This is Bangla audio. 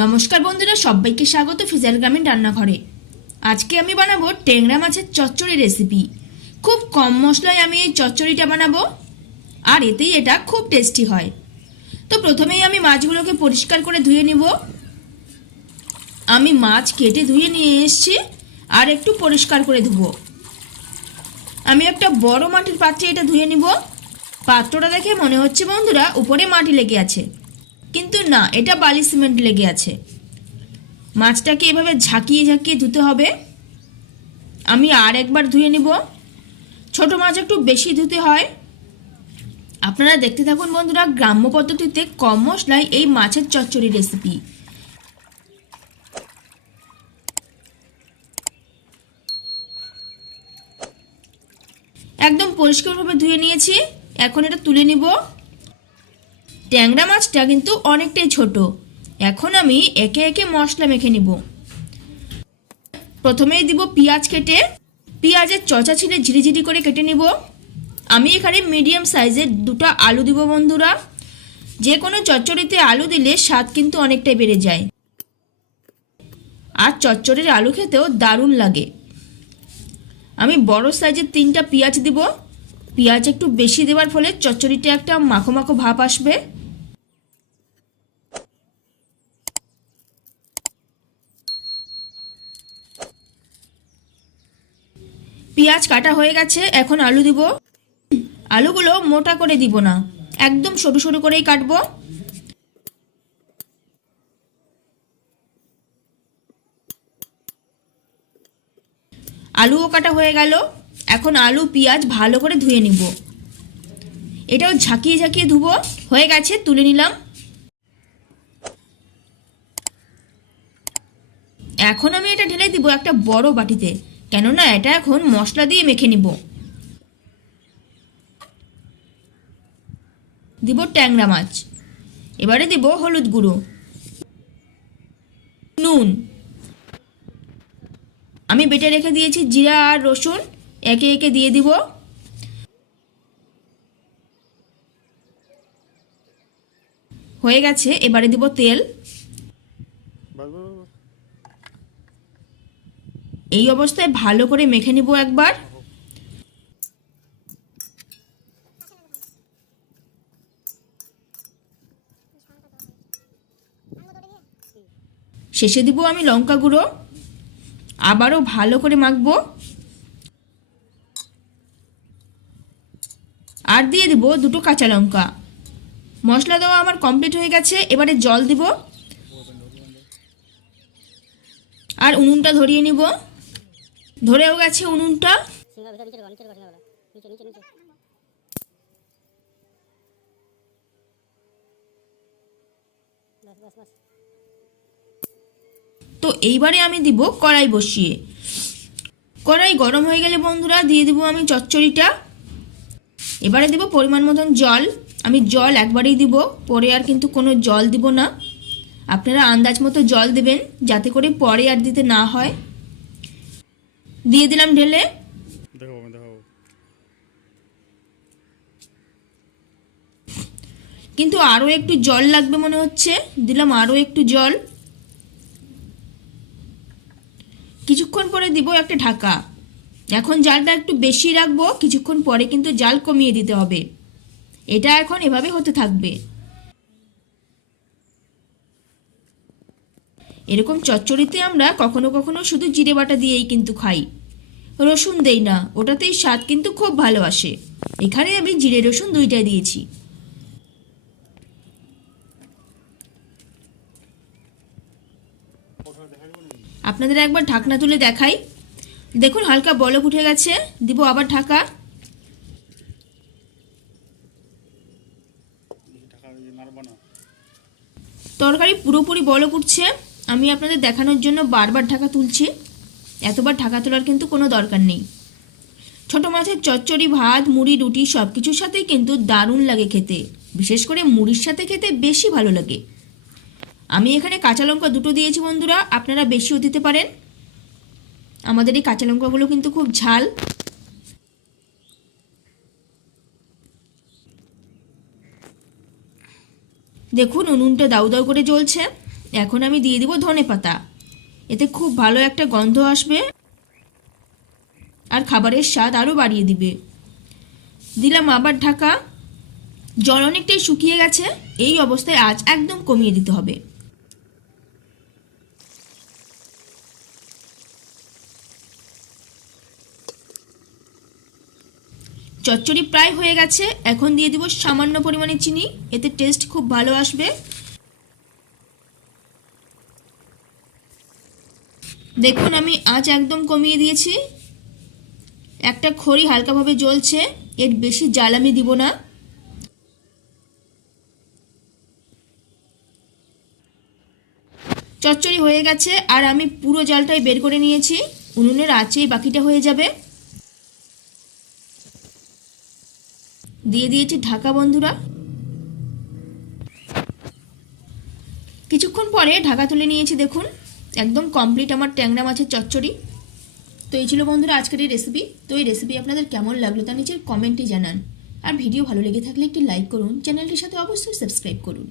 নমস্কার বন্ধুরা, সবাইকে স্বাগত ফিজার গ্রামীণ রান্নাঘরে। আজকে আমি বানাবো ট্যাংরা মাছের চচ্চড়ি রেসিপি। খুব কম মশলায় আমি এই চচ্চড়িটা বানাবো, আর এতেই এটা খুব টেস্টি হয়। তো প্রথমেই আমি মাছগুলোকে পরিষ্কার করে ধুয়ে নিব। আমি মাছ কেটে ধুয়ে নিয়ে এসেছি, আর একটু পরিষ্কার করে ধুবো। আমি একটা বড় মাটির পাত্রে এটা ধুয়ে নিব। পাত্রটা দেখে মনে হচ্ছে বন্ধুরা উপরে মাটি লেগে আছে, কিন্তু না, এটা বালি সিমেন্ট লেগে আছে। মাছটাকে এভাবে ঝাঁকিয়ে ঝাঁকিয়ে ধুতে হবে। আমি আর একবার ধুয়ে নিব। ছোট মাছ একটু বেশি ধুতে হয়। আপনারা দেখতে থাকুন বন্ধুরা, গ্রাম্য পদ্ধতিতে কম মশলায় এই মাছের চচ্চড়ি রেসিপি। একদম পরিষ্কারভাবে ধুয়ে নিয়েছি, এখন এটা তুলে নিব। ট্যাংরা মাছটা কিন্তু অনেকটাই ছোট। এখন আমি একে একে মশলা মেখে নিব। প্রথমেই দিব পেঁয়াজ কেটে। পেঁয়াজের চচা ছিঁড়ে ঝিরিঝিরি করে কেটে নিব। আমি এখানে মিডিয়াম সাইজের দুটো আলু দিব বন্ধুরা। যে কোনো চচ্চড়িতে আলু দিলে স্বাদ কিন্তু অনেকটাই বেড়ে যায়, আর চচ্চড়ির আলু খেতেও দারুণ লাগে। আমি বড় সাইজের 3টা পেঁয়াজ দিব। পেঁয়াজ একটু বেশি দেওয়ার ফলে চচ্চড়িটা একটা মাখো মাখো ভাব আসবে। পেঁয়াজ কাটা হয়ে গেছে, এখন আলু দিব। আলুগুলো মোটা করে দিব না, একদম সরু সরু করেই কাটবো। আলুও কাটা হয়ে গেল। এখন আলু পেঁয়াজ ভালো করে ধুয়ে নিব। এটাও ঝাঁকিয়ে ঝাঁকিয়ে ধুবো। হয়ে গেছে, তুলে নিলাম। এখন আমি এটা ঢেলে দিব একটা বড় বাটিতে, কেননা এটা এখন মশলা দিয়ে মেখে নিব। দিব ট্যাংরা মাছ। এবারে দিব হলুদ গুঁড়ো, নুন। আমি বেটে রেখে দিয়েছি জিরা আর রসুন, একে একে দিয়ে দিব। হয়ে গেছে, এবারে দিব তেল। এই অবস্থায় ভালো করে মেখে নিব একবার। শেষে দিব আমি লঙ্কা গুঁড়ো। আবারও ভালো করে মাখবো। আর দিয়ে দিব 2টো কাঁচা লঙ্কা। মশলা দেওয়া আমার কমপ্লিট হয়ে গেছে। এবারে জল দিব, আর উনুনটা ধরিয়ে নিব। ধরেও গেছে উনুনটা। তো এইবারে আমি দিব কড়াই বসিয়ে। কড়াই গরম হয়ে গেলে বন্ধুরা দিয়ে দিব আমি চচ্চড়িটা। এবারে দিব পরিমাণ মতন জল। আমি জল একবারেই দিব, পরে আর কিন্তু কোনো জল দিব না। আপনারা আন্দাজ মতো জল দেবেন, যাতে করে পরে আর দিতে না হয়। দিয়ে দিলাম ঢেলে। কিন্তু আরও একটু জল লাগবে মনে হচ্ছে, দিলাম আরও একটু জল। কিছুক্ষণ পরে দিব একটা ঢাকা। এখন জালটা একটু বেশি রাখবো, কিছুক্ষণ পরে কিন্তু জাল কমিয়ে দিতে হবে। এটা এখন এভাবে হতে থাকবে। এরকম চচ্চড়িতে আমরা কখনো কখনো শুধু জিরে বাটা দিয়েই কিন্তু খাই, রসুন দেই না, ওটাতেই স্বাদ কিন্তু খুব ভালো আসে। এখানে আমি জিরে রসুন দুইটাই দিয়েছি। আপনাদের একবার ঢাকনা তুলে দেখাই। দেখুন হালকা বলক উঠে গেছে, দিব আবার ঢাকা। তরকারি পুরোপুরি বলক উঠছে। আমি আপনাদের দেখানোর জন্য বারবার ঢাকা তুলছি, এতবার ঢাকা তোলার কিন্তু কোনো দরকার নেই। ছোট মাছের চচ্চড়ি ভাত, মুড়ি, রুটি সব কিছুর সাথেই কিন্তু দারুণ লাগে খেতে। বিশেষ করে মুড়ির সাথে খেতে বেশি ভালো লাগে। আমি এখানে কাঁচা লঙ্কা 2টো দিয়েছি বন্ধুরা, আপনারা বেশিও দিতে পারেন। আমাদের এই কাঁচা লঙ্কাগুলো কিন্তু খুব ঝাল। দেখুন উনুনটা দাউ দাউ করে জ্বলছে। এখন আমি দিয়ে দিব ধনেপাতা। এতে খুব ভালো একটা গন্ধ আসবে আর খাবারের স্বাদ আরও বাড়িয়ে দিবে। দিলাম আবার ঢাকা। জল অনেকটাই শুকিয়ে গেছে, এই অবস্থায় আঁচ একদম কমিয়ে দিতে হবে। চচ্চড়ি প্রায় হয়ে গেছে, এখন দিয়ে দিব সামান্য পরিমাণে চিনি, এতে টেস্ট খুব ভালো আসবে। দেখুন আমি আঁচ একদম কমিয়ে দিয়েছি, একটা খড়ি হালকাভাবে জ্বলছে, এর বেশি জাল আমি দিব না। চচ্চড়ি হয়ে গেছে আর আমি পুরো জালটাই বের করে নিয়েছি, উনুনের আঁচেই বাকিটা হয়ে যাবে। দিয়ে দিয়েছি ঢাকা বন্ধুরা। কিছুক্ষণ পরে ঢাকা তুলে নিয়েছি, দেখুন একদম কমপ্লিট আমার ট্যাংরা মাছের চচ্চড়ি। তো এই ছিল বন্ধুরা আজকের এই রেসিপি। তো এই রেসিপি আপনাদের কেমন লাগলো তা নিচের কমেন্টে জানান। আর ভিডিও ভালো লেগে থাকলে একটি লাইক করুন, চ্যানেলটির সাথে অবশ্যই সাবস্ক্রাইব করুন।